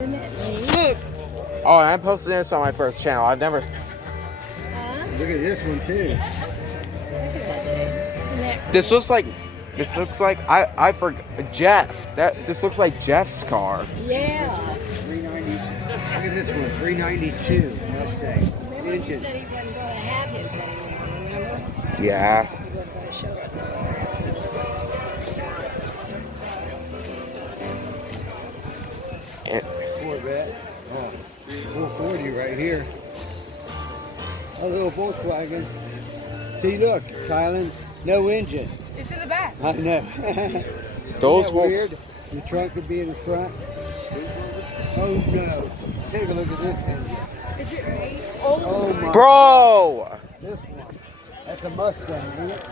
Look. Oh, I'm posting this on my first channel. I've never. Look at this one too. This looks like. This looks like I forgot Jeff. This looks like Jeff's car. Yeah. 390. Look at this one. 392 Mustang. Remember he said he wasn't going to have his anymore, remember? Yeah. He wasn't going to show it. Corvette. 440 right here. A little Volkswagen. See, look, Kylan, no engine. It's in the back. I know. Those Isn't that will. weird? The trunk could be in the front. Oh no! Take a look at this engine. Is it right? Oh my! Bro, This one. That's a Mustang, isn't it?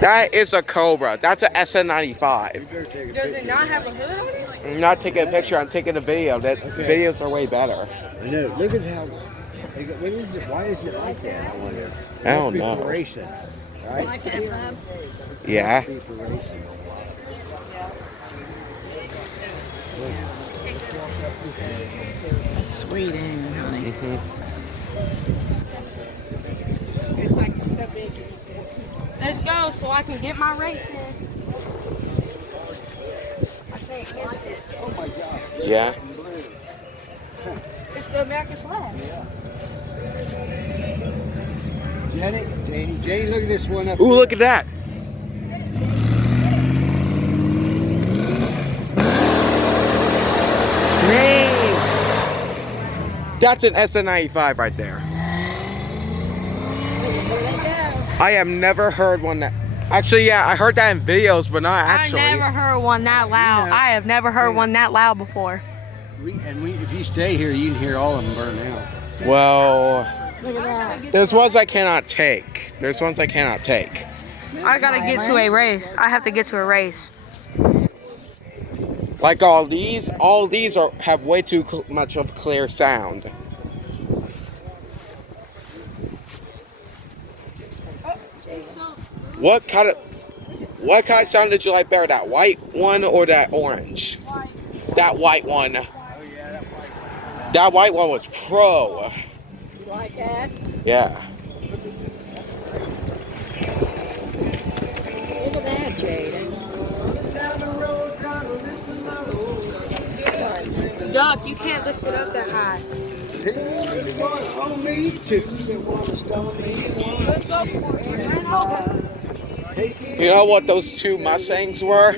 that is a Cobra. That's a SN95. You better take a Does it picture. not have a hood on it? I'm not taking a picture. I'm taking a video. That videos are way better. I know. Look at how. What is it? Why is it like that? I wonder. I don't Must be know. for racing, right? Like that. Yeah. Must be for racing. That's sweet, ain't it, honey? Mhm. It's like it's so big. Let's go so I can get my race in. I can't miss it. Oh my God! Yeah. It's the American flag. Jenny, look at this one up. Ooh, here. look at that. Dang. That's an SN95 right there. I have never heard one that. Actually, yeah, I heard that in videos, but not actually. I never heard one that loud. Yeah. I have never heard one that loud before. If you stay here, you can hear all of them burn out. Well, Look at that. there's ones I cannot take. There's ones I cannot take. I gotta get to a race. I have to get to a race. Like all these have way too much of clear sound. What kind of sound did you like better, that white one or that orange? That white one. That white one was pro. You like that? Yeah. Look at that, Jade. Duck, you can't lift it up that high. Let's go for it. You know what those two Mustangs were?